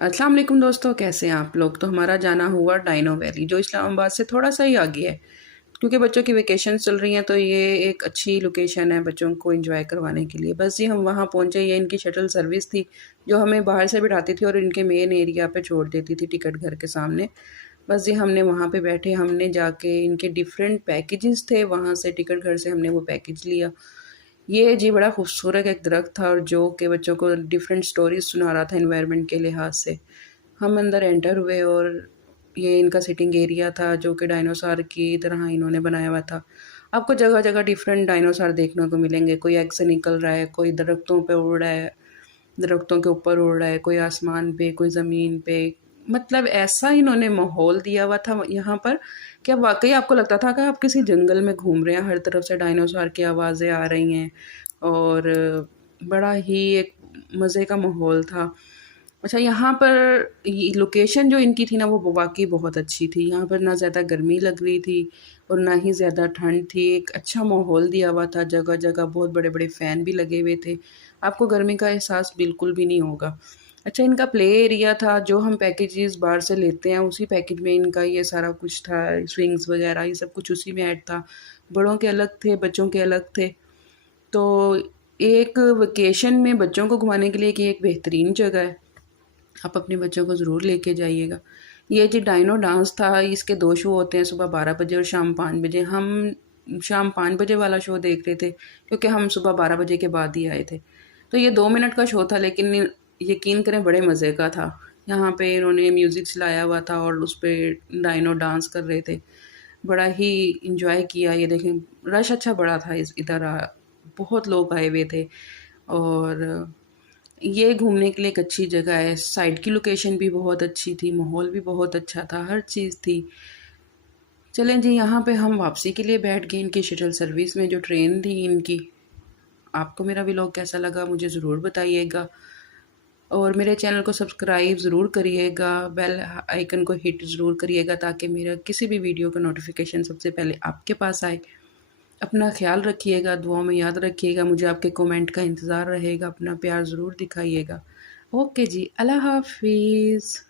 अस्सलाम वालेकुम दोस्तों, कैसे हैं आप लोग। तो हमारा जाना हुआ डाइनो वैली, जो इस्लामाबाद से थोड़ा सा ही आगे है। क्योंकि बच्चों की वेकेशन चल रही हैं तो ये एक अच्छी लोकेशन है बच्चों को एंजॉय करवाने के लिए। बस जी हम वहाँ पहुँचे। ये इनकी शटल सर्विस थी जो हमें बाहर से बिठाती थी और इनके मेन एरिया पे छोड़ देती थी टिकट घर के सामने। बस जी हमने वहाँ पे बैठे, हमने जाके इनके डिफरेंट पैकेजेस थे, वहाँ से टिकट घर से हमने वो पैकेज लिया। ये जी बड़ा खूबसूरत एक दरख्त था और जो कि बच्चों को डिफरेंट स्टोरीज सुना रहा था एनवायरनमेंट के लिहाज से। हम अंदर एंटर हुए और ये इनका सिटिंग एरिया था जो कि डायनासोर की तरह इन्होंने बनाया हुआ था। आपको जगह जगह डिफरेंट डायनासोर देखने को मिलेंगे। कोई एग से निकल रहा है, कोई दरख्तों पे उड़ रहा है, दरख्तों के ऊपर उड़ रहा है, कोई आसमान पे, कोई ज़मीन पे। मतलब ऐसा इन्होंने माहौल दिया हुआ था यहाँ पर कि अब वाक़ई आपको लगता था कि आप किसी जंगल में घूम रहे हैं। हर तरफ से डायनासोर की आवाज़ें आ रही हैं और बड़ा ही एक मज़े का माहौल था। अच्छा, यहाँ पर ये लोकेशन जो इनकी थी ना वो वाक़ई बहुत अच्छी थी। यहाँ पर ना ज़्यादा गर्मी लग रही थी और ना ही ज़्यादा ठंड थी। एक अच्छा माहौल दिया हुआ था, जगह-जगह बहुत बड़े-बड़े फ़ैन भी लगे हुए थे। आपको गर्मी का एहसास बिल्कुल भी नहीं होगा। अच्छा, इनका प्ले एरिया था, जो हम पैकेजेज़ बाहर से लेते हैं उसी पैकेज में इनका ये सारा कुछ था, स्विंग्स वग़ैरह ये सब कुछ उसी में ऐड था। बड़ों के अलग थे, बच्चों के अलग थे। तो एक वेकेशन में बच्चों को घुमाने के लिए कि एक बेहतरीन जगह है। आप अपने बच्चों को ज़रूर लेके जाइएगा। ये जो डाइनो डांस था, इसके 2 शो होते हैं, सुबह 12 बजे और शाम 5 बजे। हम शाम 5 बजे वाला शो देख रहे थे क्योंकि हम सुबह 12 बजे के बाद ही आए थे। तो ये 2 मिनट का शो था लेकिन यकीन करें बड़े मज़े का था। यहाँ पे इन्होंने म्यूज़िक चलाया हुआ था और उस पे डाइनो डांस कर रहे थे। बड़ा ही एन्जॉय किया। ये देखें रश अच्छा बड़ा था इस इधर बहुत लोग आए हुए थे और ये घूमने के लिए एक अच्छी जगह है। साइट की लोकेशन भी बहुत अच्छी थी, माहौल भी बहुत अच्छा था, हर चीज़ थी। चलें जी, यहाँ पे हम वापसी के लिए बैठ गए इनकी शटल सर्विस में, जो ट्रेन थी इनकी। आपको मेरा व्लॉग कैसा लगा मुझे ज़रूर बताइएगा और मेरे चैनल को सब्सक्राइब ज़रूर करिएगा, बेल आइकन को हिट ज़रूर करिएगा ताकि मेरा किसी भी वीडियो का नोटिफिकेशन सबसे पहले आपके पास आए। अपना ख़्याल रखिएगा, दुआओं में याद रखिएगा, मुझे आपके कमेंट का इंतज़ार रहेगा, अपना प्यार ज़रूर दिखाइएगा। ओके जी, अल्लाह हाफ़िज़।